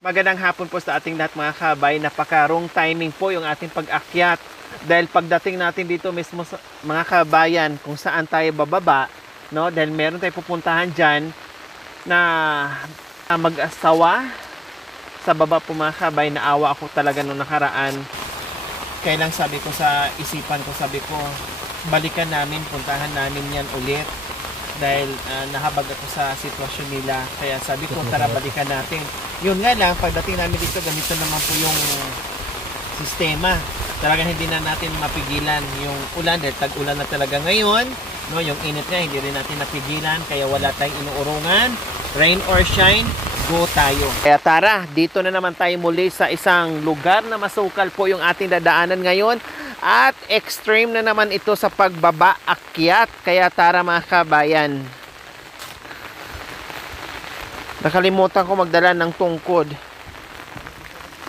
Magandang hapon po sa ating lahat mga kabay. Napaka-wrong timing po yung ating pag-akyat. Dahil pagdating natin dito mismo sa mga kabayan kung saan tayo bababa, no? Dahil meron tayong pupuntahan dyan na mag-asawa sa baba po mga kabay. Naawa ako talaga nung nakaraan. Kaya lang sabi ko sa isipan ko, sabi ko balikan namin, puntahan namin yan ulit. Dahil nahabag ako sa sitwasyon nila. Kaya sabi ko, tara balikan natin. Yun nga lang, pagdating namin dito, ganito naman po yung sistema. Talagang hindi na natin mapigilan yung ulan. Dahil tag-ulan na talaga ngayon. No, yung init nga, hindi rin natin napigilan. Kaya wala tayong inuurungan. Rain or shine, go tayo. Kaya tara, dito na naman tayo muli sa isang lugar na masukal po yung ating dadaanan ngayon. At extreme na naman ito sa pagbaba akyat. Kaya tara mga kabayan. Nakalimutan ko magdala ng tungkod.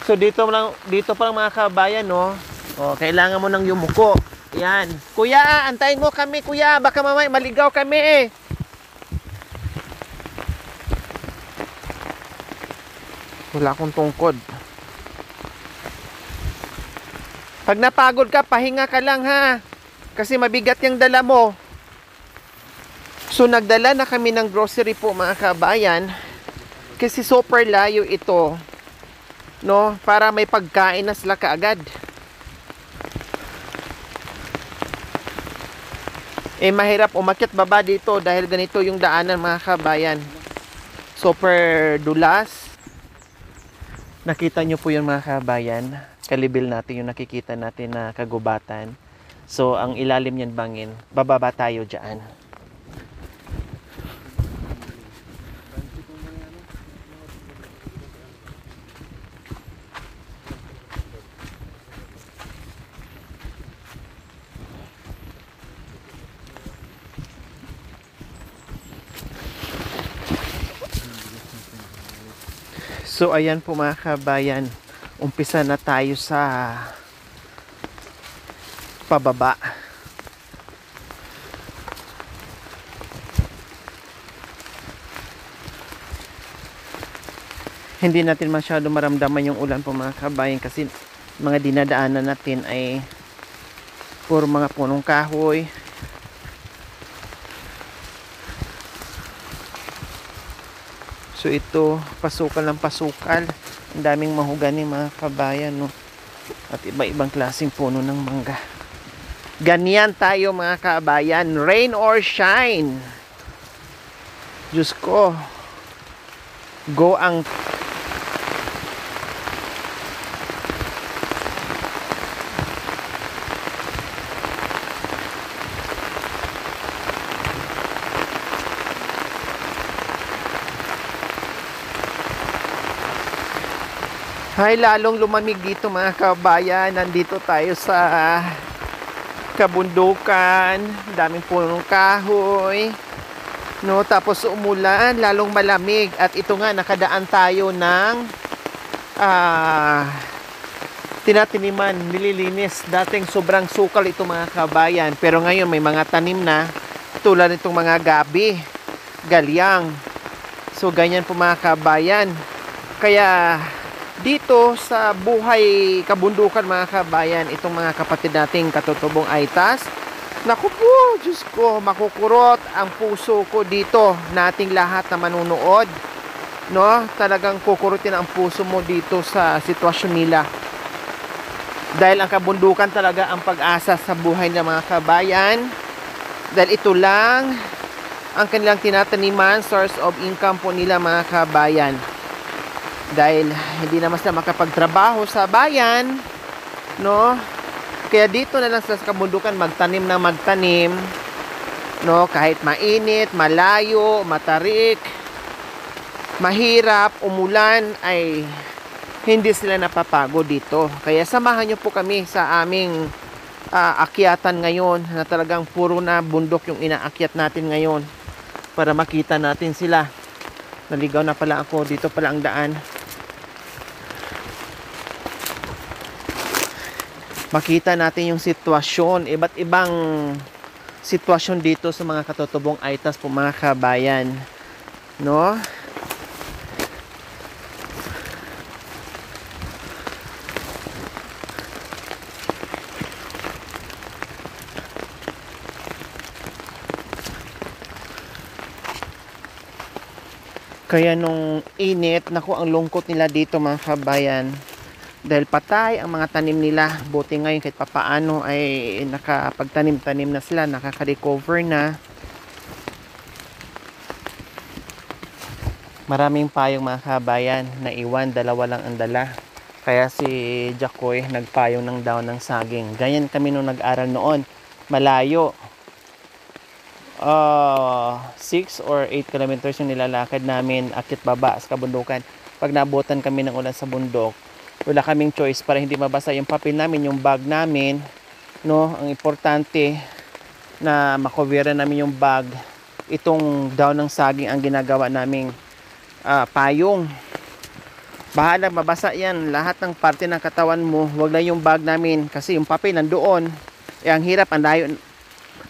So dito pa lang mga kabayan, no. Oh, kailangan mo nang yumuko. Yan. Kuya, antayin mo kami, kuya. Baka mamay maligaw kami eh. Wala akong tungkod. Pag napagod ka, pahinga ka lang ha. Kasi mabigat yung dala mo. So nagdala na kami ng grocery po mga kabayan. Kasi super layo ito. No? Para may pagkain na sila kaagad. Eh mahirap umakyat baba dito dahil ganito yung daanan mga kabayan. Super dulas. Nakita nyo po yung mga kabayan. Kalibil natin yung nakikita natin na kagubatan. So, ang ilalim niyan bangin. Bababa tayo dyan. So, ayan po mga kabayan. Umpisa na tayo sa pababa. Hindi natin masyado maramdaman yung ulan po mga kabayan kasi mga dinadaanan natin ay puro mga punong kahoy. So ito, pasukal ng pasukal. Ang daming mahogani mga kabayan, no? At iba-ibang klaseng puno ng mangga. Ganyan tayo mga kabayan. Rain or shine. Diyos ko. Go ang... Ay, lalong lumamig dito mga kabayan. Nandito tayo sa kabundukan. Daming punong kahoy. No, tapos umulan, lalong malamig. At ito nga, nakadaan tayo ng tinatiniman, nililinis. Dating sobrang sukal ito mga kabayan. Pero ngayon may mga tanim na tulad nitong mga gabi, galyang. So, ganyan po mga kabayan. Kaya... dito sa buhay kabundukan mga kabayan, itong mga kapatid nating katutubong Aitas, naku po, Diyos ko, makukurot ang puso ko dito, nating lahat na manunood, no? Talagang kukurutin ang puso mo dito sa sitwasyon nila. Dahil ang kabundukan talaga ang pag-asa sa buhay ng mga kabayan. Dahil ito lang ang kanilang tinataniman, source of income po nila mga kabayan. Dahil hindi naman sila makapagtrabaho sa bayan, no? Kaya dito na lang sa kabundukan magtanim na magtanim, no? Kahit mainit, malayo, matarik, mahirap, umulan, ay hindi sila napapagod dito. Kaya samahan nyo po kami sa aming akyatan ngayon na talagang puro na bundok yung inaakyat natin ngayon para makita natin sila. Naligaw na pala ako, dito pala ang daan. Makita natin yung sitwasyon, iba't ibang sitwasyon dito sa mga katutubong Aitas po mga kabayan, no? Kaya nung init, naku, ang lungkot nila dito mga kabayan. Dahil patay ang mga tanim nila. Buti ngayon kahit papaano ay nakapagtanim-tanim na sila, nakaka-recover na. Maraming payong mga kabayan na iwan, dalawa lang ang dala. Kaya si Jacoy nagpayong ng daon ng saging. Ganyan kami nung nag-aral noon. Malayo. 6 or 8 kilometers yung nilalakad namin akit baba sa kabundukan. Pag nabutan kami ng ulan sa bundok, wala kaming choice para hindi mabasa yung papel namin, yung bag namin, no? Ang importante na makoveran namin yung bag. Itong daon ng saging ang ginagawa naming payong. Bahala mabasa yan lahat ng parte ng katawan mo, wag lang yung bag namin kasi yung papel nandoon. Ang hirap,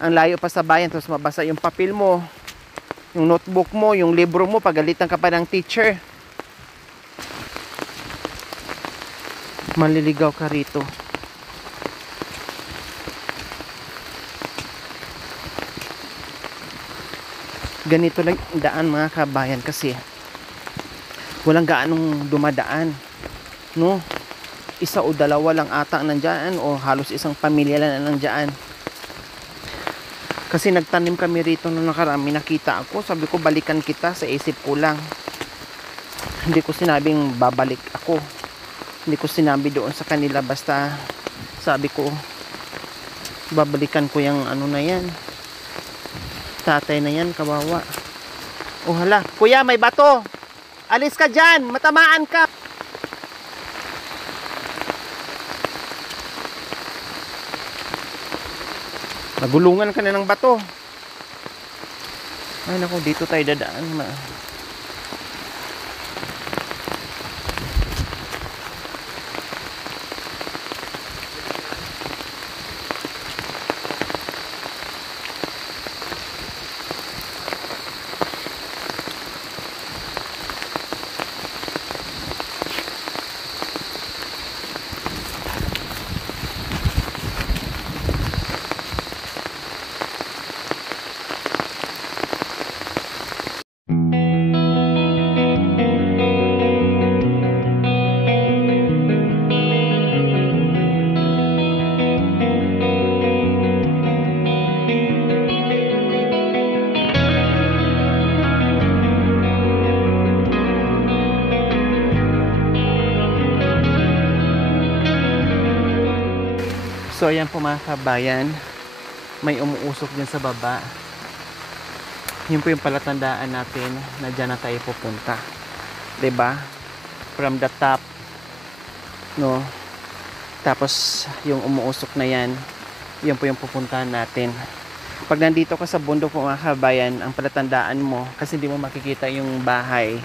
ang layo pa sa bayan, tapos mabasa yung papel mo, yung notebook mo, yung libro mo, pagalitan ka pa ng teacher. Maliligaw ka rito. Ganito lang ang daan mga kabayan kasi walang gaanong dumadaan, no? Isa o dalawa lang ata nandyan o halos isang pamilya lang nandyan. Kasi nagtanim kami rito nung nakarami, nakita ako, sabi ko balikan kita, sa isip ko lang. Hindi ko sinabing babalik ako. Hindi ko sinabi doon sa kanila, basta sabi ko babalikan ko yung ano na yan. Tatay na yan, kawawa. Oh hala, kuya may bato. Alis ka dyan, matamaan ka. Nagulungan ka na ng bato. Ay naku, dito tayo dadaan. So ayan po mga kabayan, may umuusok din sa baba. Yun po yung palatandaan natin na dyan na tayo pupunta, 'di ba? From the top, no? Tapos yung umuusok na yan, yun po yung pupuntahan natin. Pag nandito ka sa bundok po mga kabayan, ang palatandaan mo, kasi hindi mo makikita yung bahay,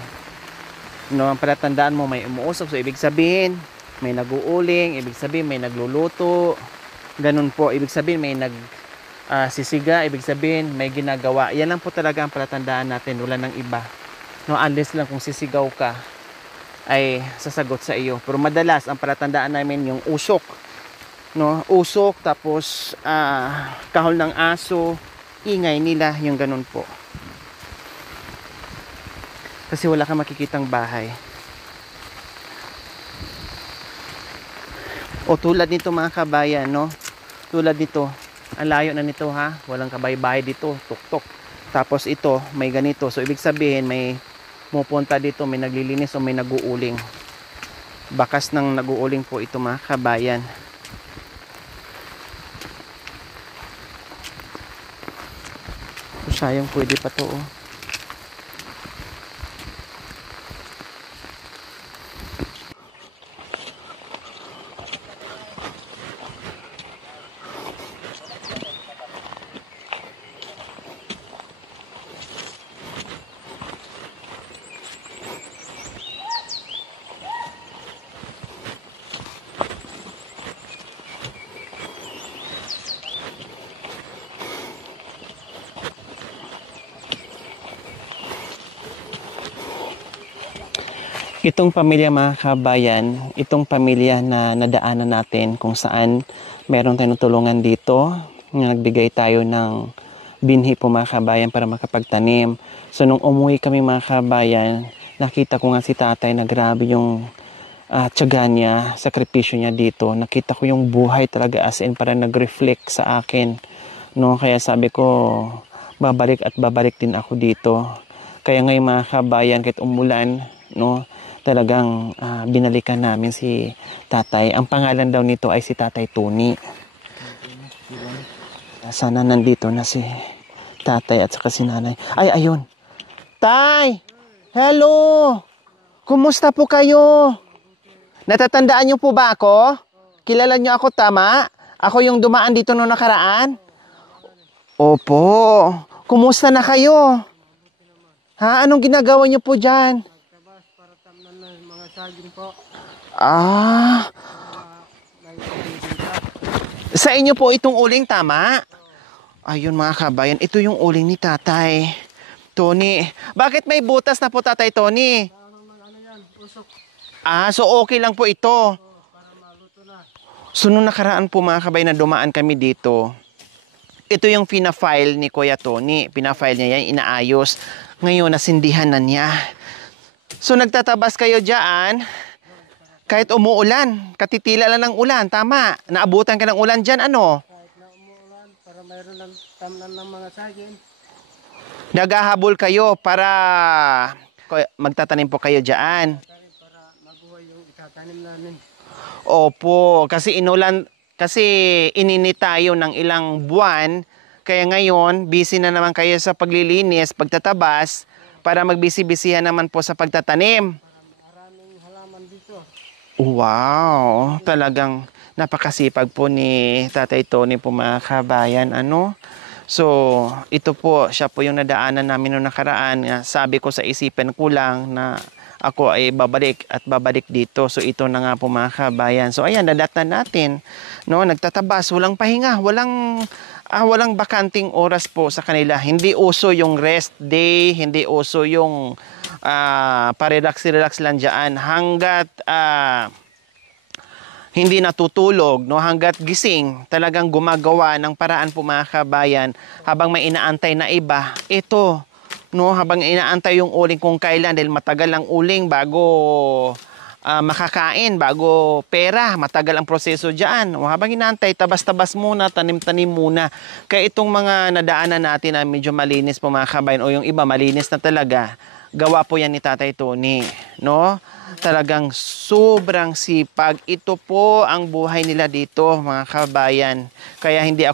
no? Ang palatandaan mo may umuusok, so ibig sabihin may nag-uuling, ibig sabihin may nagluluto. Ganun po, ibig sabihin may sisiga, ibig sabihin may ginagawa. Yan lang po talaga ang palatandaan natin, wala nang iba, no? Unless lang kung sisigaw ka ay sasagot sa iyo. Pero madalas ang palatandaan namin yung usok, no? Usok, tapos kahol ng aso, ingay nila, yung ganun po. Kasi wala kang makikitang bahay. O tulad nito mga kabayan, no? Tulad nito, ang layo na nito ha, walang kabay-bahay dito, tuktok. Tapos ito, may ganito, so ibig sabihin may pupunta dito, may naglilinis o may naguuling. Bakas ng naguuling po ito mga kabayan. So, sayang pwede pa to, oh. Itong pamilya mga kabayan, itong pamilya na nadaanan natin kung saan meron tayong tulungan dito, nagbigay tayo ng binhi po mga kabayan para makapagtanim. So nung umuwi kami mga kabayan, nakita ko nga si tatay na grabe yung tiyaga niya, sakripisyo niya dito. Nakita ko yung buhay talaga as in para nag-reflect sa akin. No, kaya sabi ko, babalik at babalik din ako dito. Kaya ngayon mga kabayan, kahit umulan, no, talagang binalikan namin si tatay. Ang pangalan daw nito ay si Tatay Tony. Sana nandito na si tatay at saka si nanay. Ay, ayun. Tay! Hello! Kumusta po kayo? Natatandaan niyo po ba ako? Kilala niyo ako, tama? Ako yung dumaan dito noong nakaraan? Opo. Kumusta na kayo? Ha? Anong ginagawa niyo po dyan? Para tamnan na mga saging po. Ah. Sa inyo po itong uling, tama? Ayun mga kabayan, ito yung uling ni Tatay Tony. Bakit may butas na po Tatay Tony? So okay lang po ito. Para maluto na. So nung nakaraan po mga kabayan na dumaan kami dito, ito yung pina-file ni Kuya Tony. Pina-file niya yan, inaayos. Ngayon, nasindihan na niya. So nagtatabas kayo dyan, kahit umuulan, katitila lang ng ulan, tama? Naabutan ka ng ulan dyan, ano? Kahit na umuulan, para mayroon ng tamnan ng mga saging. Naghahabol kayo para magtatanim po kayo dyan. Para mabuhay yung itatanim namin. Opo, kasi ininit tayo ng ilang buwan, kaya ngayon, busy na naman kayo sa paglilinis, pagtatabas, para magbisi-bisihan naman po sa pagtatanim. Maraming halaman dito. Wow, talagang napakasipag po ni Tatay Tony po mga kabayan, ano? So, ito po, siya po yung nadaanan namin noong nakaraan. Sabi ko sa isipan ko lang na ako ay babalik at babalik dito. So, ito na nga po mga kabayan. So, ayan, nadatnan natin. No, nagtatabas, walang pahinga, walang bakanting oras po sa kanila. Hindi uso yung rest day, hindi uso yung pa-relax lang dyan. Hanggat hindi natutulog, no, hanggat gising, talagang gumagawa ng paraan po mga kabayan habang may inaantay na iba. Ito, no, habang inaantay yung uling kung kailan dahil matagal ang uling bago makakain, bago pera, matagal ang proseso dyan. O, habang inaantay, tabas-tabas muna, tanim-tanim muna. Kaya itong mga nadaanan natin na medyo malinis po mga kabayan o yung iba malinis na talaga, gawa po yan ni Tatay Tony, no? Talagang sobrang sipag. Ito po ang buhay nila dito, mga kabayan. Kaya hindi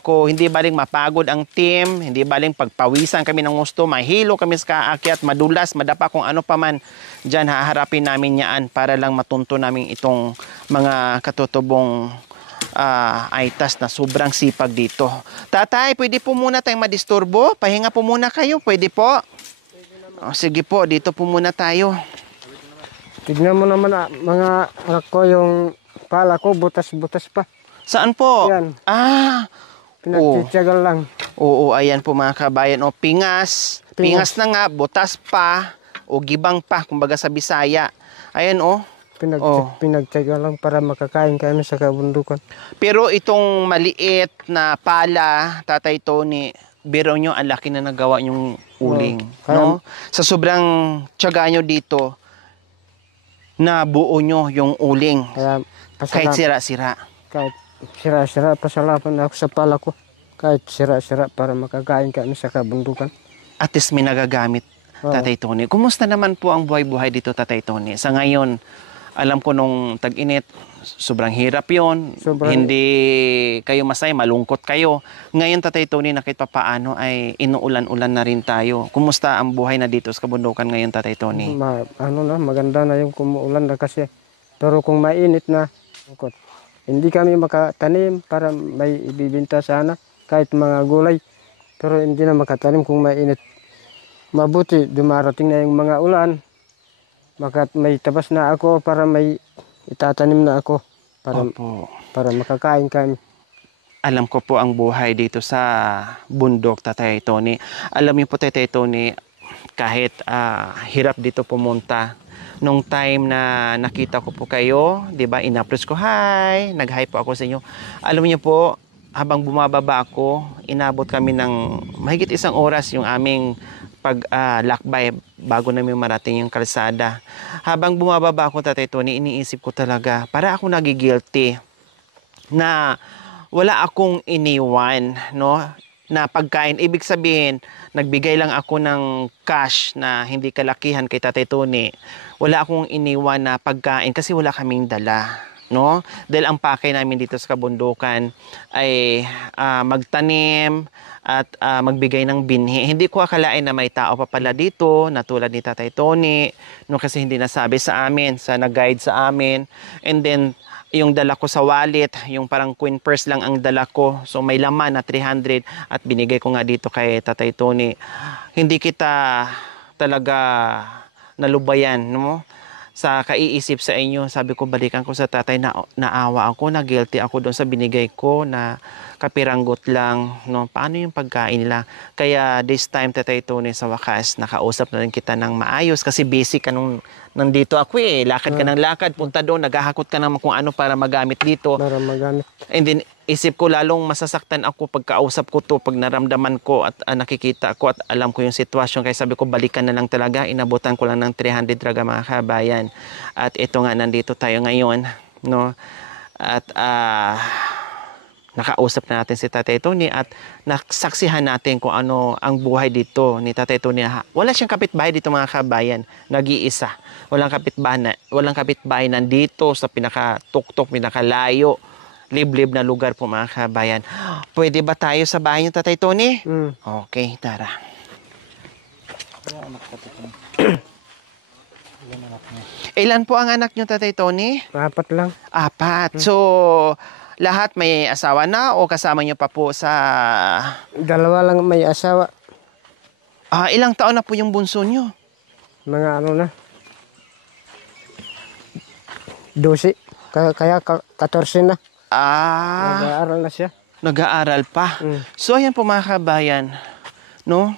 baling mapagod ang team, hindi baling pagpawisan kami ng gusto, mahilo kami sa kaakyat, madulas, madapa, kung ano pa man. Diyan haharapin namin yan para lang matunto namin itong mga katutubong aitas na sobrang sipag dito. Tatay, pwede po muna tayong madisturbo? Pahinga po muna kayo, pwede po? Sige po, dito po muna tayo. Tignan mo naman mga anak ko, yung pala ko, butas-butas pa. Saan po? Yan. Oo. Pinagtitiyagal lang. Oo, ayan po mga kabayan. O, pingas na nga, butas pa, o gibang pa, kumbaga sa Bisaya. Ayan o. Pinagtiyagal lang para makakain kami sa kabundukan. Pero itong maliit na pala, Tatay Tony, biro nyo, ang laki na nagawa yung uling. No? Sa sobrang tiyaga nyo dito, na buo nyo yung uling. Kahit sira-sira. Kahit sira-sira, pasalapan ako sa pala ko. Kahit sira-sira para makakain kami sa kabundukan. At least may nagagamit, Tatay Tony. Kumusta naman po ang buhay-buhay dito, Tatay Tony? Sa ngayon, alam ko nung tag-init, sobrang hirap yon. Hindi kayo masaya, malungkot kayo. Ngayon, Tatay Tony, na kahit papaano ay inuulan-ulan na rin tayo. Kumusta ang buhay na dito sa kabundukan ngayon, Tatay Tony? Maganda na yung kumuulan na kasi. Pero kung mainit na, hindi kami makatanim para may ibibinta sana kahit mga gulay. Pero hindi na makatanim kung mainit. Mabuti, dumarating na yung mga ulan. May tabas na ako para may itatanim na ako para makakain kami. Alam ko po ang buhay dito sa bundok, Tatay Tony. Alam niyo po, Tatay Tony, kahit hirap dito pumunta, nung time na nakita ko po kayo, di ba, in-approach ko, hi, nag-hi po ako sa inyo. Alam niyo po, habang bumababa ako, inabot kami ng mahigit 1 oras yung aming lakbay bago namin marating yung kalsada. Habang bumababa ako, Tatay Tony, iniisip ko talaga, para ako nagigilty na wala akong iniwan, no? Na pagkain. Ibig sabihin, nagbigay lang ako ng cash na hindi kalakihan kay Tatay Tony. Wala akong iniwan na pagkain kasi wala kaming dala, no? Dahil ang pakay namin dito sa kabundukan ay magtanim at magbigay ng binhi. Hindi ko akalain na may tao pa pala dito na tulad ni Tatay Tony, no? Kasi hindi nasabi sa amin, sa nag-guide sa amin. And then yung dala ko sa wallet, yung parang coin purse lang ang dala ko. So may laman na 300 at binigay ko nga dito kay Tatay Tony. Hindi kita talaga nalubayan, no? Sa kaiisip sa inyo, sabi ko balikan ko sa tatay, na naawa ako, na guilty ako doon sa binigay ko na kapiranggot lang, no? Paano yung pagkain nila? Kaya this time, Tatay Tony, sa wakas nakausap na rin kita ng maayos kasi basic ka nung nandito ako lakad ka ng lakad, punta doon, naghahakot ka naman kung ano para magamit dito. Para magamit. And then isip ko lalong masasaktan ako pagkausap ko to, pag naramdaman ko at nakikita ko at alam ko yung sitwasyon. Kaya sabi ko balikan na lang talaga, inabutan ko lang ng 300 talaga, mga kabayan. At ito nga, nandito tayo ngayon, no? At nakausap na natin si Tatay Tony at nasaksihan natin kung ano ang buhay dito ni Tatay Tony. Wala siyang kapitbahay dito, mga kabayan, nag-iisa. Walang kapitbahay nandito sa pinakatuktok, pinakalayo, liblib na lugar po, mga kabayan. Pwede ba tayo sa bahay niyo, Tatay Tony? Okay, tara. Ilan po ang anak niyo, Tatay Tony? 4 lang. 4. So, lahat may asawa na o kasama niyo pa po sa... 2 lang may asawa. Ilang taon na po yung bunso niyo? Mga ano na. 12. Kaya 14 na. Nag-aaral na siya. Nag-aaral pa. So, ayan po, mga kabayan, no?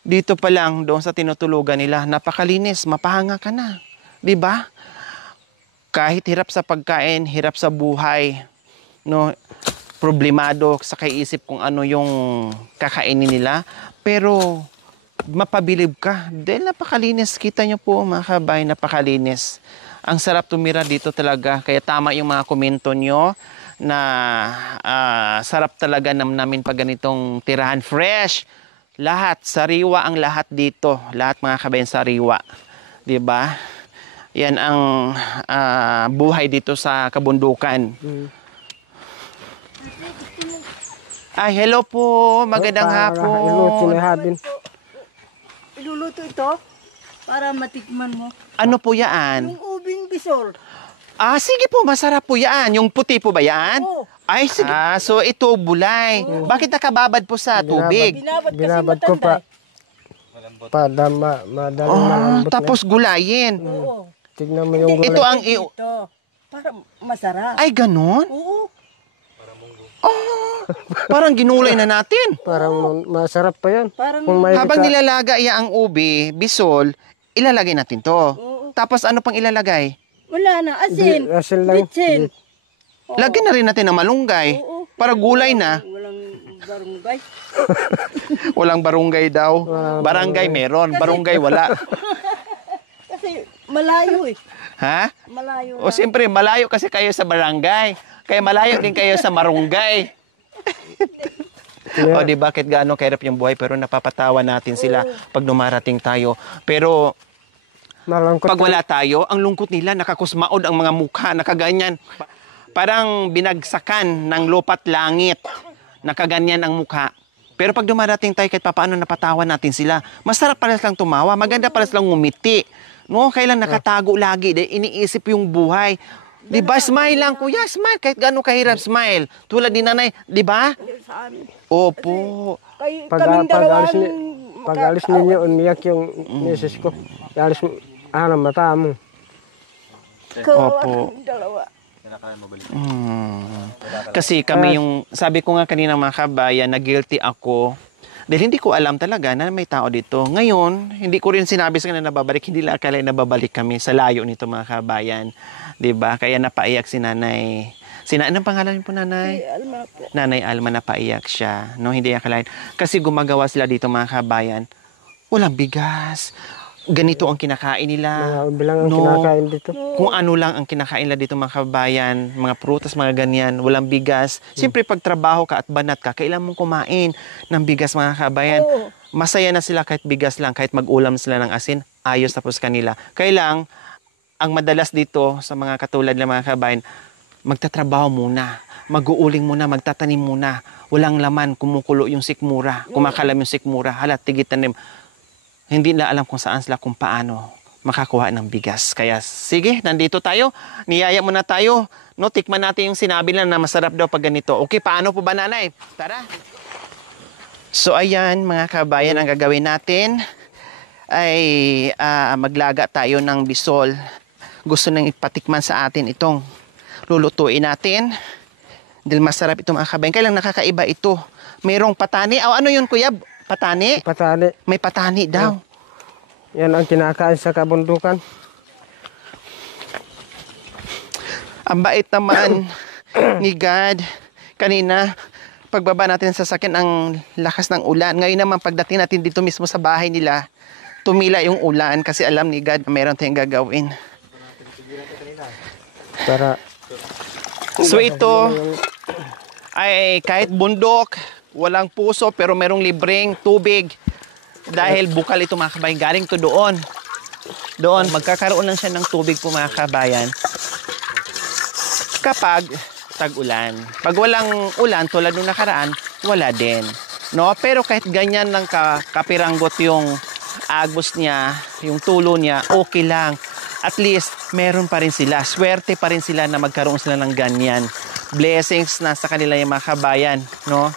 Dito pa lang, doon sa tinutulugan nila, napakalinis, mapahanga ka na. 'Di ba? Kahit hirap sa pagkain, hirap sa buhay, no? Problemado sa kaiisip kung ano yung kakainin nila, pero mapabilib ka dahil napakalinis. Kita nyo po, mga kabayan, napakalinis. Ang sarap tumira dito talaga. Kaya tama yung mga komento nyo na sarap talaga namin pag ganitong tirahan. Fresh. Lahat. Sariwa ang lahat dito. Lahat, mga kabayan, sariwa. 'Di ba? Yan ang buhay dito sa kabundukan. Ay, hello po. Magandang hapon. Iluluto ito para matikman mo. Ano po yan? Yung ubing bisol. Sige po, masarap po yan. Yung puti po ba yan? Oo. Ay, sige. So ito, bulay. Bakit nakababad po sa tubig? Binabad kasi ko pa. matanda. Para madaling malambot Tapos gulayin. Oo. Tignan mo yung Ito ang... Ito. Para masarap. Ay, ganon? Oo. Parang ginulay na natin. Parang masarap pa yan. Parang Habang nilalaga iya ang ubi, bisol, ilalagay natin to. Oo. Tapos ano pang ilalagay? Wala na. Asin. Asin lang. Bitsin. Lagyan na rin natin ng malunggay. Oo. Para gulay na. Walang barangay. Walang barunggay daw. Barangay meron, barunggay wala. Kasi malayo eh. Ha? Malayo O siyempre, malayo kasi kayo sa barangay. Kaya malayo din kayo sa marunggay. O di bakit gaano kahirap yung buhay, pero napapatawa natin sila pag dumarating tayo. Pero Malangkot. pag wala tayo, ang lungkot nila, nakakusmaod ang mga mukha, nakaganyan. Parang binagsakan ng lupat langit. Nakaganyan ang mukha. Pero pag dumarating tayo, kahit papaano napatawa natin sila. Masarap pala silang tumawa, maganda pala silang ngumiti. No, kailan nakatago lagi, iniisip yung buhay. Di ba? Smile lang, kuya, smile. Kahit gaano kahirap, smile. Tulad ni nanay, di ba? sa amin. Opo. Kaming dalawa Pag alis ninyo, umiyak yung misis ko. Alis mo, mata mo. Opo. Kaming dalawa. Kasi kami yung, sabi ko nga kanina, mga kabayan, na guilty ako. Dahil hindi ko alam talaga na may tao dito. Ngayon, hindi ko rin sinabi sa kanila na babalik. Hindi lang akala na babalik kami sa layo nito, mga kabayan. 'Di ba? Kaya napaiyak si nanay. Anong pangalan po, nanay? Alma po. Nanay Alma, napaiyak siya. No, hindi akalain. Kasi gumagawa sila dito mga kabayan. Walang bigas. Ganito ang kinakain nila. Mga ubi lang ang No. kinakain dito. Kung ano lang ang kinakain nila dito mga kabayan, mga prutas, mga ganyan, walang bigas. Siyempre pag trabaho ka at banat ka, kailangan mong kumain ng bigas mga kabayan. Oo. Masaya na sila kahit bigas lang, kahit mag-ulam sila ng asin, ayos tapos kanila. Kailang, ang madalas dito sa mga katulad ng mga kabayan, magtatrabaho muna, mag-uuling muna, magtatanim muna. Walang laman, kumukulo yung sikmura, kumakalam yung sikmura, halat tigit tanim. Hindi na alam kung saan sila, kung paano makakuha ng bigas. Kaya sige, nandito tayo. Niyaya muna tayo. No, tikman natin yung sinabi nila na masarap daw pag ganito. Okay, paano po ba, nanay? Tara. So ayan mga kabayan, ang gagawin natin ay maglaga tayo ng bisol. Gusto nang ipatikman sa atin itong lulutuin natin. Dahil masarap ito mga kabayan. Kailang nakakaiba ito. Mayroong patani. O ano yun kuya? Patani? Patali. May patani daw. Yan ang kinakain sa kabundukan. Ang bait naman ni God. Kanina, pagbaba natin sa sasakyan, ang lakas ng ulan. Ngayon naman, pagdating natin dito mismo sa bahay nila, tumila yung ulan kasi alam ni God na meron tayong gagawin. Para So ito ay kahit bundok, walang puso pero merong libreng tubig. Dahil bukal ito mga kabayan, galing to doon. Doon, magkakaroon lang siya ng tubig po mga kabayan kapag tag-ulan. Pag walang ulan, tulad nung nakaraan, wala din. No? Pero kahit ganyan lang kapiranggot yung agos niya, yung tulo niya, okay lang. At least, meron pa rin sila. Swerte pa rin sila na magkaroon sila ng ganyan. Blessings na sa kanila yung mga kabayan. No?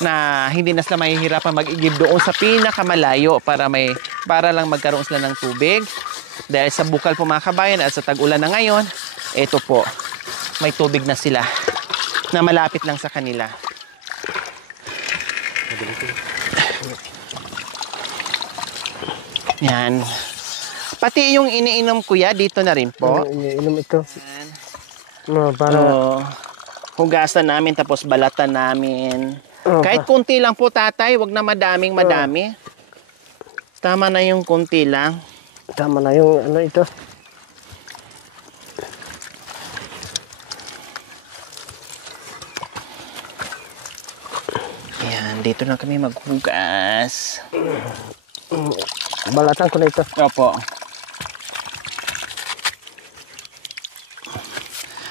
Na hindi na sila mahihirapan mag-igib doon sa pinakamalayo para lang magkaroon sila ng tubig. Dahil sa bukal po mga kabayan at sa tag-ulan na ngayon, ito po, may tubig na sila na malapit lang sa kanila. Yan. Pati yung iniinom kuya, dito na rin po. iniinom ito. Yan. No, para Hugasan namin tapos balatan namin. Oh, Kahit kunti lang po tatay, wag na madami. Tama na yung kunti lang. tama na yung ano ito. Yan, dito na kami maghugas. Balatan ko na ito. Opo.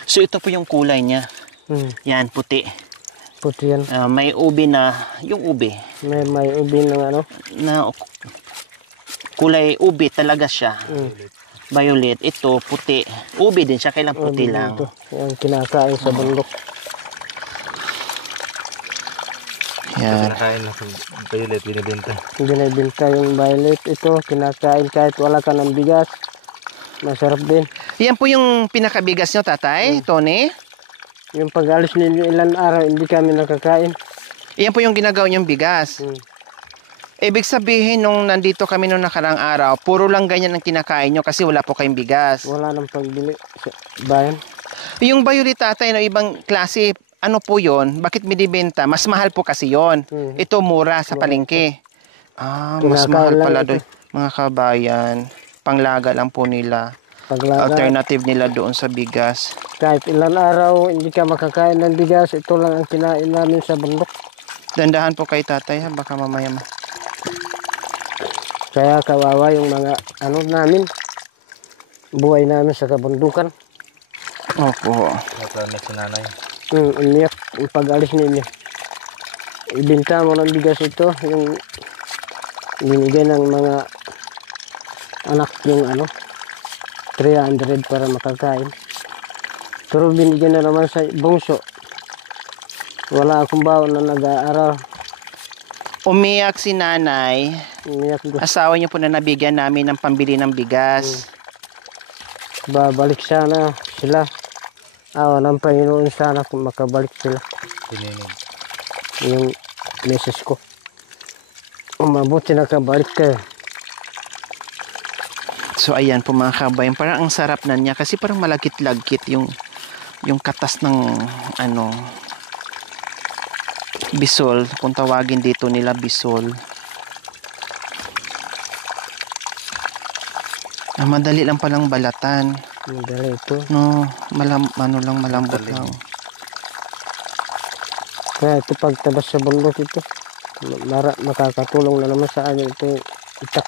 So ito po yung kulay niya. Yan, puti. Puti yan. May ubi na, yung ubi. May ubi ng ano. Na kulay ubi talaga siya. Violet. Ito, puti. Ubi din siya, kailang puti Ubi lang. ito. Yung kinakain sa bundok. Yan. Kinakain na violet, binibenta. Hindi na ibinta yung violet. Ito, kinakain kahit wala ka ng bigas. Masarap din. Yan po yung pinakabigas nyo, tatay, Tony. Yung pag-alis ninyo ilan araw, hindi kami nakakain. Yan po yung ginagawa nyong bigas. Ibig sabihin, nung nandito kami nung nakarang araw, puro lang ganyan ang kinakain nyo kasi wala po kayong bigas. Wala nang pagbili sa bayan. Yung violet, tatay, no, ibang klase, ano po yon? Bakit binibenta? Mas mahal po kasi yon. Ito mura sa palengke. Mas Kinakain mahal lang pala ito. doon. Mga kabayan, panglaga lang po nila. Paglaga, Alternative nila doon sa bigas. kahit ilan araw, hindi ka makakain ng bigas. Ito lang ang kinain namin sa bundok. Dandahan po kay tatay, ha? Baka mamaya Kaya kawawa yung mga ano namin. Buhay namin sa kabundukan. Opo. Napanik si nanay. Umiyak yung pag-alis ninyo. Ibinta mo ng bigas ito. Yung binigay ng mga anak yung ano 300 para makakain. Pero binigyan na naman sa bungso. Wala akong baon na nag-aaral. Umiyak si nanay. Umiyak ko. Asawa niyo po na nabigyan namin ng pambili ng bigas. Babalik sana sila. Awa ng Panginoon sana kung makabalik sila. Tininig. Yung message ko. Mabuti nakabalik kayo. So ayan po mga kabayan, parang ang sarap na niya kasi parang malagkit-lagkit yung yung katas ng ano bisol, kung tawagin dito nila bisol. Madali lang palang balatan. Madali ito. No, malambot Madali. lang. Kaya ito pagtabas sa bundok ito, makakatulong na naman sa amin ito itak.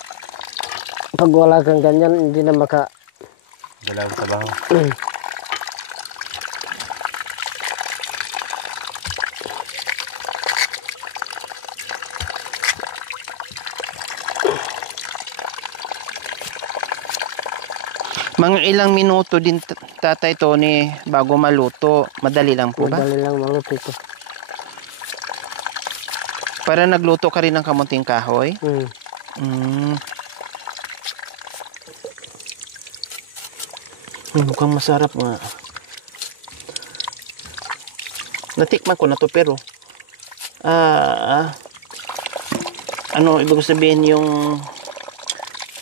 Pag wala kang ganyan, hindi na Galaw sa baho. Mga ilang minuto din Tatay Tony bago maluto. Madali lang po ba? Madali lang maluto ito. Para nagluto ka rin ng kamunting kahoy? Hmm. Mukhang masarap nga. Natikman ko na to pero ano ibig sabihin yung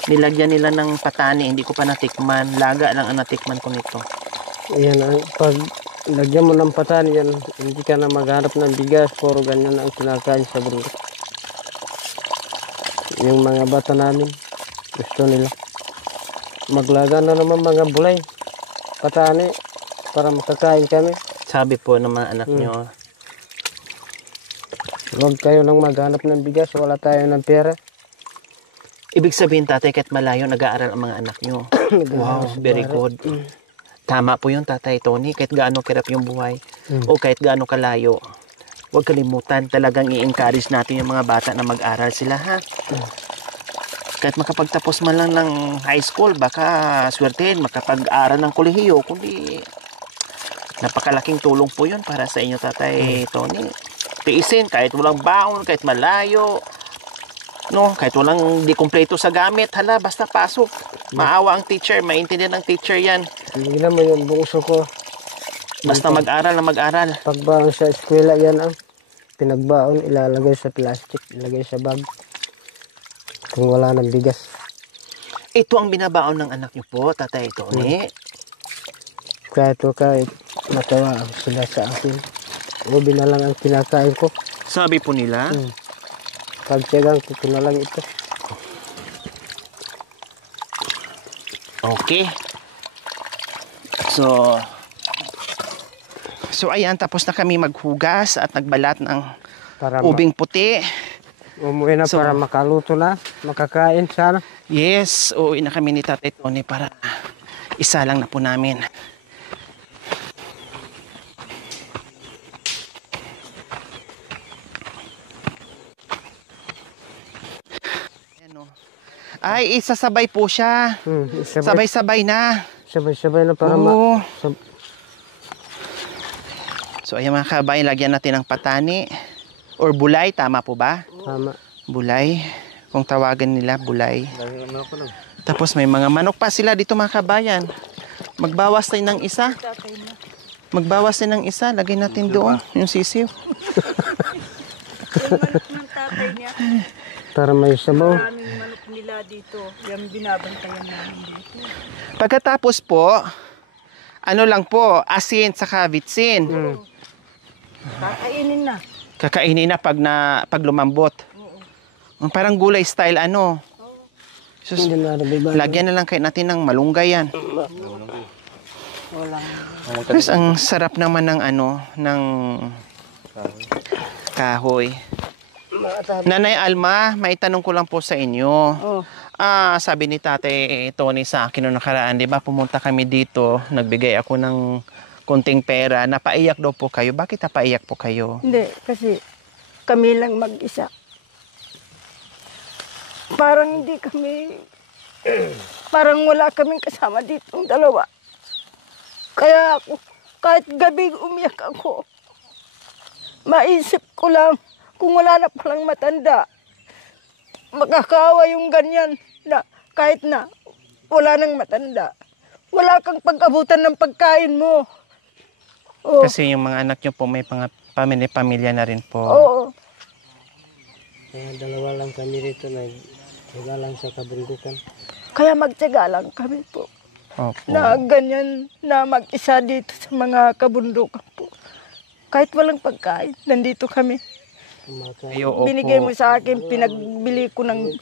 nilagyan nila ng patani, hindi ko pa natikman. Laga lang ang natikman ko nito. Yan, pag lagyan mo ng patan, yan, hindi ka na maghanap ng bigas, puro ganyan ang kinakain sa bundok. Yung mga bata namin, gusto nila. Maglaga na naman mga bulay, patani, para makakain kami. Sabi po ng mga anak nyo, Huwag kayo nang maghanap ng bigas, wala tayo ng pera. ibig sabihin tatay kahit malayo nag-aaral ang mga anak nyo. Wow, very good. Tama po yun Tatay Tony, kahit gaano kirap yung buhay o kahit gaano kalayo. Huwag kalimutan, talagang i-encourage natin yung mga bata na mag-aral sila ha. Kahit makapagtapos man lang ng high school, baka swertein, makapag-aral ng kolehiyo, kundi napakalaking tulong po yun para sa inyo Tatay Tony. Tiisin, kahit walang baon, kahit malayo, no, kahit walang di kumpleto sa gamit, hala, basta pasok. Maawa ang teacher, maintindihan ng teacher yan. Hindi naman yung bungso ko. Basta mag-aral na mag-aral. Pagbaon sa eskwela, yan ang pinagbaon, ilalagay sa plastic, ilagay sa bag. Kung wala ng bigas. Ito ang binabaon ng anak niyo po, Tatay Tony. Kahit natawa sila sa akin. Ubi na lang ang kinakain ko. Sabi po nila, Pagtiyagang ko na lang ito. okay. So ayan, tapos na kami maghugas at nagbalat ng Para ubing puti. umuwi na So, para makaluto na. Makakain sana. Yes, uuwi na kami ni Tatay Tony para isa lang na po namin. Ayan, oh. Ay, isasabay po siya. Sabay-sabay na. Sabay-sabay na para Oo. So ayan mga kabayan, lagyan natin ng patani or bulay, tama po ba? Tama. Bulay, kung tawagan nila bulay. Tapos may mga manok pa sila dito mga kabayan. Magbawas tayo ng isa. Magbawas tayo ng isa, lagay natin doon yung sisiw. Yung manok ng tatay niya, Para may sabaw. maraming manok nila dito. Yung binabantayan namin dito. Pagkatapos po, ano lang po, asin sa vitsin. Kakainin na. Kakainin na pag lumambot. Parang gulay style ano. Sus, Hindi na nabiba. lagyan na lang kayo natin ng malunggay yan. Tapos ang sarap naman ng ano, ng kahoy. Nanay Alma, may tanong ko lang po sa inyo. Sabi ni Tatay Tony sa akin noong nakaraan, di ba pumunta kami dito, nagbigay ako ng konting pera, napaiyak daw po kayo. Bakit napaiyak po kayo? Hindi, kasi kami lang mag-isa. Parang hindi kami, parang wala kaming kasama ditong dalawa. Kaya ako, kahit gabi umiyak ako, maisip ko lang, kung wala na palang matanda, makakawa yung ganyan na kahit na wala nang matanda. Wala kang pag-abutan ng pagkain mo. Oh, Kasi yung mga anak nyo po may pamilya na rin po. oo. Kaya dalawa lang kami rito na lang sa kabundukan. Kaya magtiyaga lang kami po. Opo. na ganyan na mag-isa dito sa mga kabundukan po. Kahit walang pagkain, nandito kami. Ay, opo. Binigay mo sa akin, pinagbili ko ng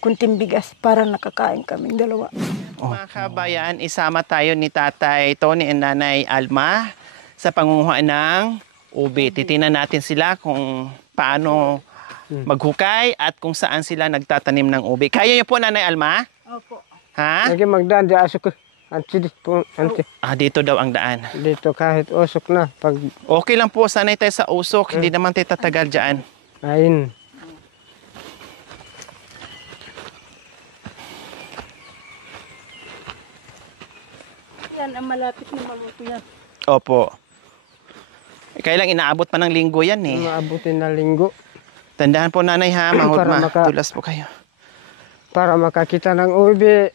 kunting bigas para nakakain kaming dalawa. Mga kabayan, isama tayo ni Tatay Tony and Nanay Alma sa pangunguha ng ube. Titingnan natin sila kung paano maghukay at kung saan sila nagtatanim ng ube. Kaya niyo po, Nanay Alma? Opo. Ha? Lagi magdaan di asok ko. Anti po, anti. Ah, dito daw ang daan. Dito kahit usok na pag Okay lang po, sanay tayo sa usok. Hindi naman tayo tatagal dyan. ain. Yan, ang malapit na maluto yan. Opo. Kailang inaabot pa ng linggo yan eh. Maabutin na linggo Tandaan po, Nanay, ha? Para Madulas po kayo. para makakita ng ube.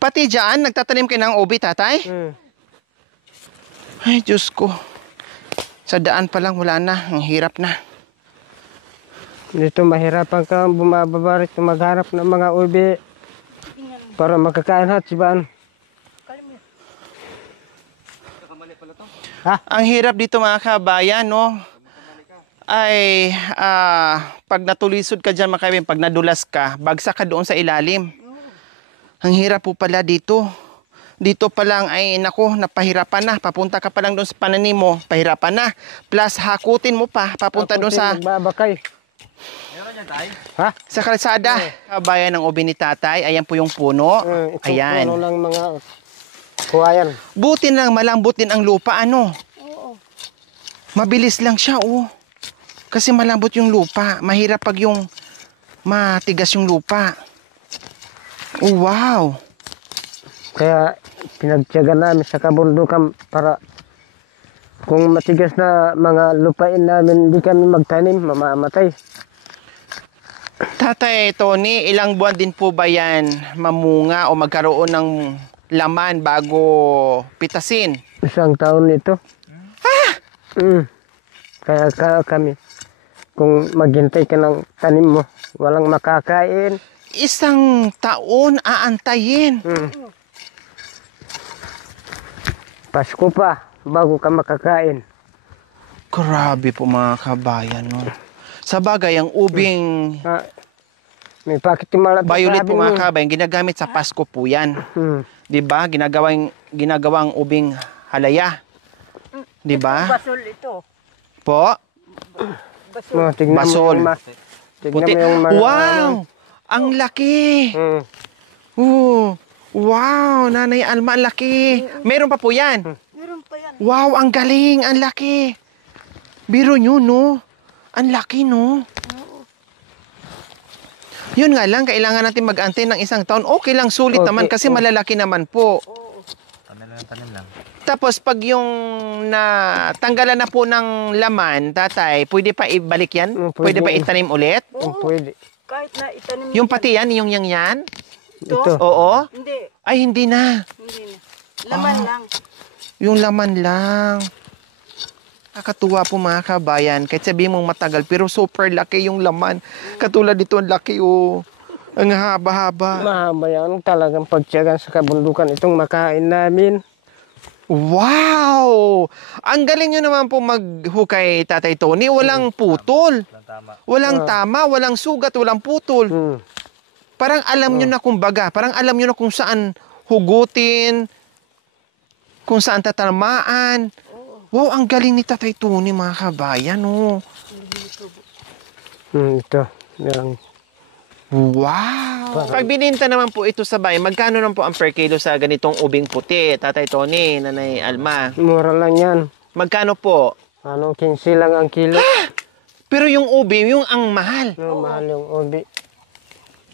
Pati dyan, nagtatanim kayo ng ube, Tatay? Ay, Diyos ko. Sa daan pa lang, wala na. Ang hirap na. Dito mahirapan ka bumababarit maghanap ng mga ube para makakain hat sibaan. Ang hirap dito, mga kabayan, no? Ay, pag natulisod ka dyan, mga kabayan, pag nadulas ka, bagsak ka doon sa ilalim. Ang hirap po pala dito. Dito pa lang ay, nako, napahirapan na. Papunta ka pa lang doon sa pananim mo, pahirapan na. Plus, hakutin mo pa, papunta doon sa... Magbabakay. Ha? Sa kalsada, kabayan ng ube ni Tatay, ayan po yung puno. Ito Ayan. puno ng mga kuwayan. Buti lang, malambot din ang lupa, ano? Oo. Mabilis lang siya, oh. Kasi malambot yung lupa. Mahirap pag yung matigas yung lupa. Oh, wow. Kaya pinagtiyaga namin sa kabundukan para kung matigas na mga lupain namin, hindi kami magtanim, mamamatay. Tatay Tony, ilang buwan din po ba yan mamunga o magkaroon ng laman bago pitasin? 1 taon ito. Kaya kami, kung maghintay ka ng tanim mo, walang makakain. 1 taon aantayin. Pasko pa, bago ka makakain. Grabe po, mga kabayan, no? Sa bagay, ang ubing May pakitimala. violet po, mga kabayan, ginagamit sa Pasko po yan. 'Di ba? Ginagawang ubing halaya. 'Di ba? Basol ito. Po? Basol. Tignan Basol. mo yung tignan Puti. mo yung mga... Wow! Ang laki! Wow! Nanay Alma, ang laki! Meron pa po yan? Meron pa yan. Wow! Ang galing! Ang laki! Biro nyo, no? Ang laki, no? Yun nga lang, kailangan natin mag-antay ng 1 taon. Okay lang, sulit Okay, naman kasi malalaki naman po. Tanim lang. Tapos pag yung natanggalan na po ng laman, Tatay, pwede pa ibalik yan? Pwede pa itanim ulit? Pwede. Kahit na itanim Yung pati yan, yung yan? Ito. Oo? Hindi. Ay, hindi na. Hindi na. Laman lang. Yung laman lang. Nakakatuwa po, mga kabayan. Kahit sabihin mong matagal, pero super laki yung laman. Katulad dito, ang laki, oh. Ang haba-haba. Mahaba yan talagang pagtiyagan sa kabundukan itong makain namin. Wow! Ang galing nyo naman po maghukay, Tatay Tony. Walang putol. Walang tama, walang sugat, walang putol. Parang alam nyo na kumbaga, parang alam nyo na kung saan hugutin, kung saan tatamaan. Wow, ang galing ni Tatay Tony, mga kabayan, oh. Ito. Yan. Wow! Pag bininta naman po ito sa bayan, magkano naman po ang per kilo sa ganitong ubing puti, Tatay Tony, Nanay Alma? Mura lang yan. Magkano po? 15 lang ang kilo. Pero yung ubi, yung ang mahal. Mahal yung ubi.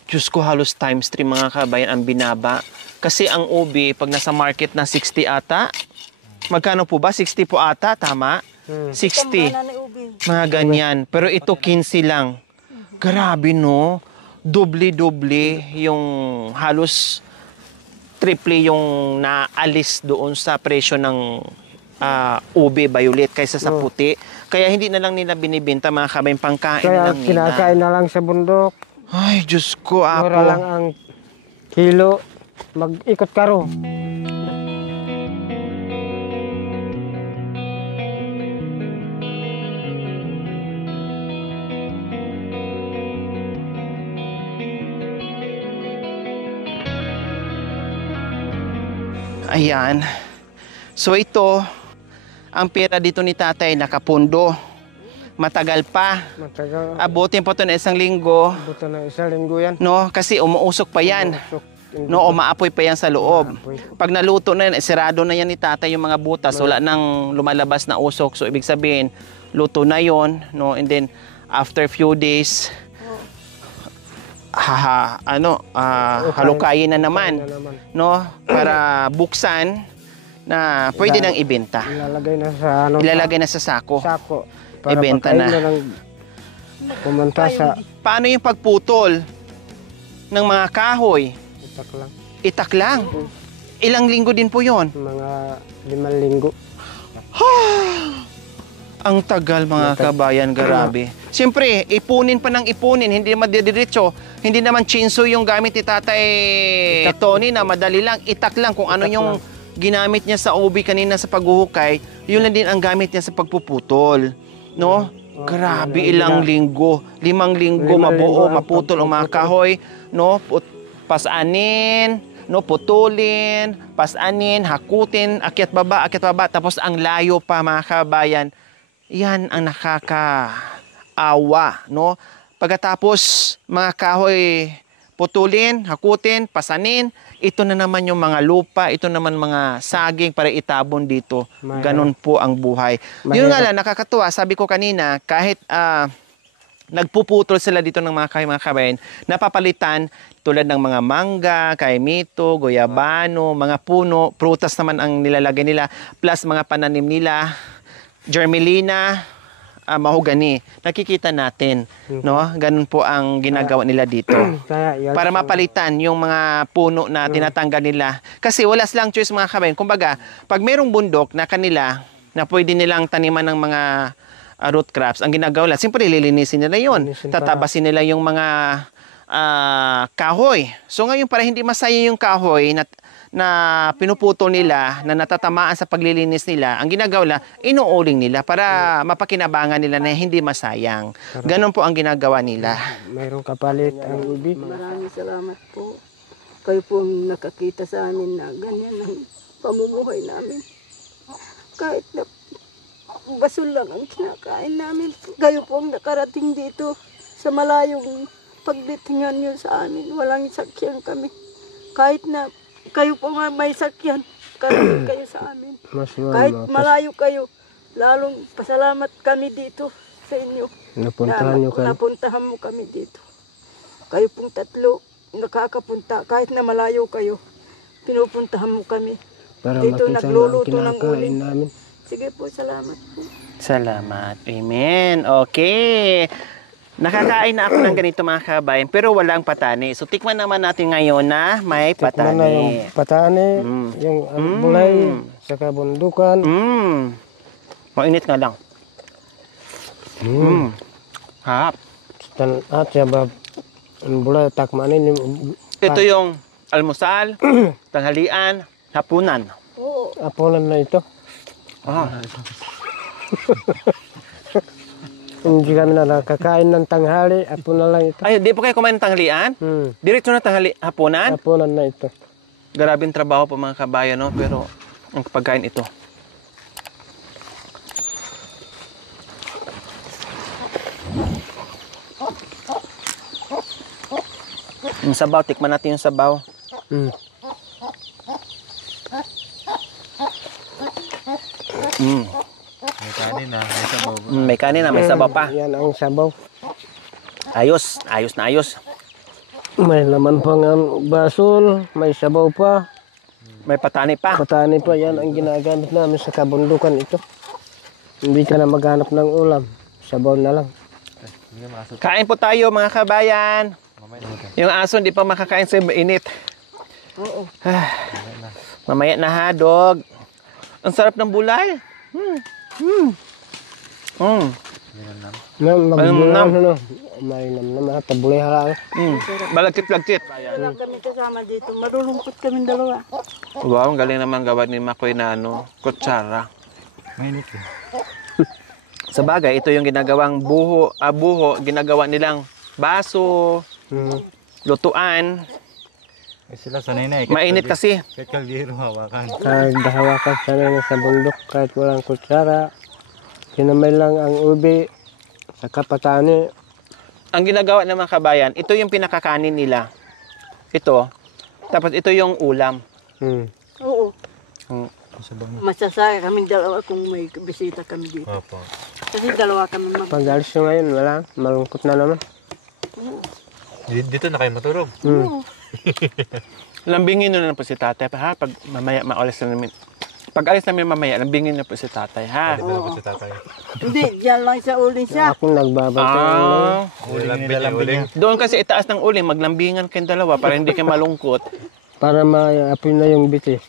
Diyos ko, halos times 3, mga kabayan, ang binaba. Kasi ang ubi, pag nasa market na 60 ata, magkano po ba? 60 po ata, tama? 60. Mga ganyan. Pero ito 15 lang. Grabe, no? Doble-doble yung halos triple yung naalis doon sa presyo ng ube violet kaysa sa puti. Kaya hindi na lang nila binibenta, mga kabayan, pangkain Kaya lang kinakain nila. na lang sa bundok. Ay, Diyos ko, Mura apo. lang ang kilo. mag-ikot karo. Ayan. So ito, ang pera dito ni tatay nakapundo. Matagal pa. Matagal. Abutin pa to na isang linggo. Buto na isang linggo yan. No, kasi umuusok pa yan. Usok. No, umaapoy pa yan sa loob. Maapoy. Pag naluto na yan, sirado na yan ni tatay yung mga butas. Wala nang lumalabas na usok. So, ibig sabihin, luto na yon, no? And then, after few days, halukayin na naman, Na naman. no? Para buksan na pwede nang ibenta. Ilalagay na sa ano. Ilalagay na sa sako. Sako. Ibenta pagkain na. lang pumunta sa Paano yung pagputol ng mga kahoy? itak lang. Itak lang. Ilang linggo din po yon. Mga 5 linggo. Ang tagal mga kabayan, grabe. Siyempre, ipunin pa ng ipunin, hindi naman didiretso. Hindi naman chinso yung gamit ni Tatay Tony na madali lang. Itak lang kung ano Itak yung ginamit niya sa ubi kanina sa paghuhukay, yun lang din ang gamit niya sa pagpuputol. No? Grabe, ilang linggo. 5 linggo, 5 mabuo, linggo ang maputol ang mga kahoy. No? Pasanin, no, putulin, pasanin, hakutin, akyat baba, tapos ang layo pa mga kabayan. Yan ang nakakaawa, no? Pagkatapos mga kahoy putulin, hakutin, pasanin, ito na naman yung mga lupa, ito naman mga saging para itabon dito. Mahirap. Ganon po ang buhay. Yun nga lang, nakakatuwa, sabi ko kanina, kahit nagpuputol sila dito ng mga kabayan, napapalitan tulad ng mga mangga, kaimito, goyabano, mga puno, prutas naman ang nilalagay nila, plus mga pananim nila, germelina, mahogani. Nakikita natin, no? Ganun po ang ginagawa nila dito. Kaya yan. Para mapalitan yung mga puno na tinatanggal nila. Kasi wala silang choice mga kabayan. Kumbaga, pag merong bundok na kanila, na pwede nilang taniman ng mga root crops, ang ginagawa nila, siyempre lilinisin nila yun. Linisin para- Tatabasin nila yung mga kahoy. So ngayon, para hindi masaya yung kahoy na pinuputol nila, na natatamaan sa paglilinis nila, ang ginagawa nila, inuuling nila para mapakinabangan nila na hindi masayang. Ganon po ang ginagawa nila. Mayroong kapalit ang ubi. Maraming salamat po. Kayo po ang nakakita sa amin na ganyan ang pamumuhay namin. Kahit na basol lang ang kinakain namin. Kayo po ang nakarating dito sa malayong pagditingan nyo sa amin. Walang sakyan kami. Kahit na kayo po nga may sakyan, karating kayo sa amin. Kahit malayo kayo, lalong pasalamat kami dito sa inyo. Napuntahan nyo kami. Napuntahan mo kami dito. Kayo pong tatlo, nakakapunta. Kahit na malayo kayo, pinupuntahan mo kami. Para Dito makita nagluluto na ng ang kinakain uling. namin. Sige po, salamat po. Salamat. Amen. Okay. Nakakain na ako ng ganito mga kabayan, pero walang patani. So, tikman naman natin ngayon na may Tikman na yung patani. patani, Mm. yung bulay, saka bundukan. Mainit nga lang. Harap. At sabab, ang bulay, takmanin. Ito yung almusal, tanghalian, hapunan. Oo. Apunan na ito. Ah. Hindi kami na nakakain ng tanghali, apunan lang ito. Ay, di po kayo kumain ng tanghalian? Diretso na hapunan? Apunan na ito. Grabing trabaho po mga kabayan, no? Pero ang pagkain ito. Yung sabaw, tikman natin yung sabaw. May kanin na, may sabaw. May kanin na, may sabaw pa. Yan ang sabaw. Ayos, ayos na ayos. May laman pa nga basol, may sabaw pa, May patani pa. patani pa. Yan ang ginagamit namin sa kabundukan ito. Hindi ka na maghanap ng ulam. Sabaw na lang. Hindi makasot. Kain po tayo mga kabayan. Mamaya na. Yung aso hindi pa makakain sa init. Oo. Mamaya na ha, dog. Ang sarap ng bulay. Linanam. Magbulan ano. May namnam tabulay hala. Balagkit-lagkit. Wala kami kasama dito. Marulungkot kami dalawa. Wow, ang galing naman gawa ni Makoy na kutsara. Mainit eh. Sa bagay, ito yung ginagawang buho, ginagawa nilang baso, lutuan. Eh, sila sanay na eh. Mainit kasi. Kahit kaldero hawakan. Kahit dahawakan sana sa bundok kahit walang kutsara. Kinamay lang ang ubi sa kapatani. Ang ginagawa ng mga kabayan, ito yung pinakakanin nila. Ito. Tapos ito yung ulam. Oo. Sa bango. Masasaya kami dalawa kung may bisita kami dito. Opo. Kasi dalawa kami Pag alis nyo ngayon, wala. Malungkot na naman. Dito na kayo matulog. Lambingin nyo na po si tatay, ha? Pag mamaya, maalis na namin. Pag alis namin mamaya, lambingin na po si tatay, ha? Dito na po si tatay. Hindi, dyan lang sa uling siya. Ako nagbabantay. Uling nila uling. Doon kasi itaas ng uling, maglambingan kayong dalawa para hindi kayo malungkot. Para maapoy na yung bitis.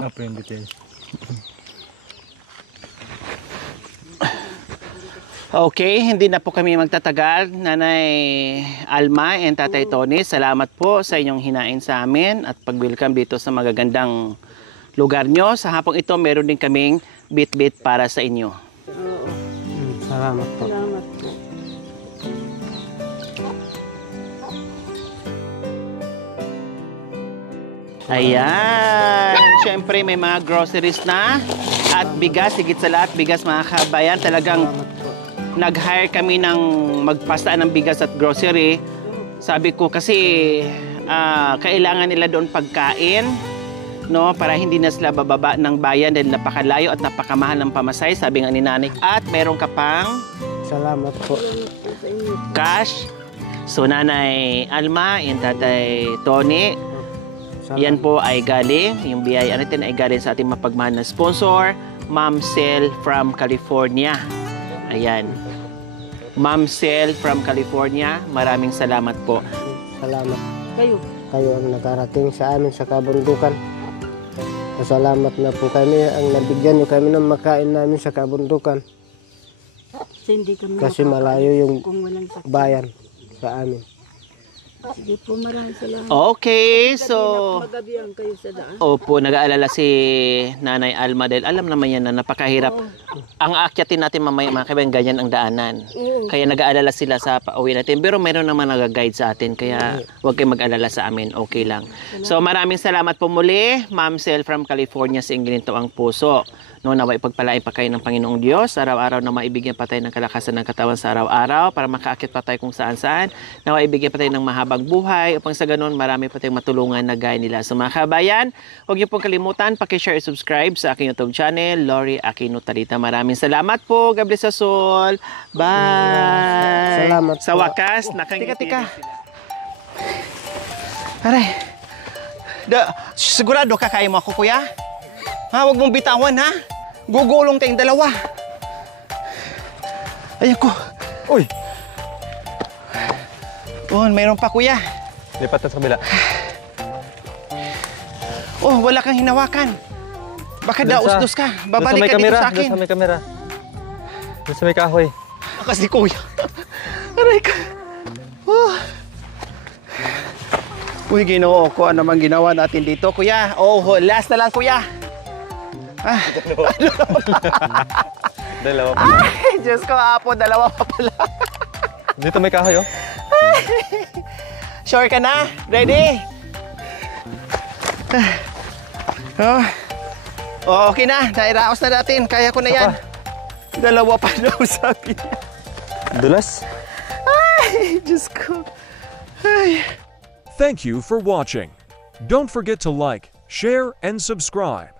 Apa yung details? Okay, hindi na po kami magtatagal. Nanay Alma and Tatay Tony, salamat po sa inyong hinain sa amin at pag-welcome dito sa magagandang lugar nyo. Sa hapong ito, meron din kaming bit-bit para sa inyo. Salamat po. Salamat po. Ayan, syempre may mga groceries na at bigas, higit sa lahat, bigas mga kabayan. Talagang nag-hire kami ng magpastaan ng bigas at grocery. Sabi ko kasi kailangan nila doon pagkain, no, para hindi na sila bababa ng bayan dahil napakalayo at napakamahal ng pamasay, sabi nga ni nanay. At meron ka pang Salamat po. cash. So Nanay Alma and Tatay Tony, yan po ay galing, yung biyaya natin ay galing sa ating mapagmahal na sponsor, Ma'am Sel from California. Ayan. Ma'am Sel from California, maraming salamat po. Salamat. Kayo. Kayo ang nakarating sa amin sa kabundukan. Masalamat na po kami ang nabigyan nyo kami ng makain namin sa kabundukan. Kasi hindi kami Kasi malayo yung kung walang sakit. bayan sa amin. Sige po, maraming salamat. Okay, so... Magabihan kayo sa daan. Opo, nag-aalala si Nanay Alma dahil alam naman yan na napakahirap. Ang aakyatin natin mamaya mga kaibigan, ganyan ang daanan. Kaya nag-aalala sila sa pauwi natin. Pero meron naman nag-guide sa atin, kaya huwag kayong mag-alala sa amin, okay lang. So maraming salamat po muli, Ma'am Sel from California sa Inglinto ang puso. No, nawa ipagpalain pa kayo ng Panginoong Diyos, araw-araw na maibigyan pa tayo ng kalakasan ng katawan sa araw-araw para makaakit pa tayo kung saan-saan. Nawa ibigyan pa tayo ng mahabang buhay upang sa ganun marami pa tayong matulungan na gaya nila. So mga kabayan, huwag niyo pong kalimutan, paki-share at subscribe sa aking YouTube channel, Lori Aquino Talita. Maraming salamat po. God bless us all. Bye. Salamat Sa po. wakas, nakangiti. Tika. Aray. Sigurado kakain mo ako, kuya? Ha, huwag mong bitawan, ha? Gugulong tayong dalawa. Ayan ko. Uy! Oh, mayroon pa, kuya. Lipat na sa kabila. Oh, wala kang hinawakan. Baka daos-dos ka. Babalik ka dito sa akin. Doon sa may kamera. Doon sa may kahoy. Kasi kuya. Aray ka. Oh. Uy, Ginoo ko. Ano man ginawa natin dito, kuya? Oh, last na lang, kuya. Ah. Dalawa pa. Ay, Diyos ko, apo. Dalawa pa pala. Dito may kahoy, oh. Sure ka na? Ready? Oh. Oh, okay na. Nairaos na natin. Kaya ko na yan. Dalawa pa daw sabi niya. Dulas. Ay, Diyos ko. Ay. Thank you for watching. Don't forget to like, share, and subscribe.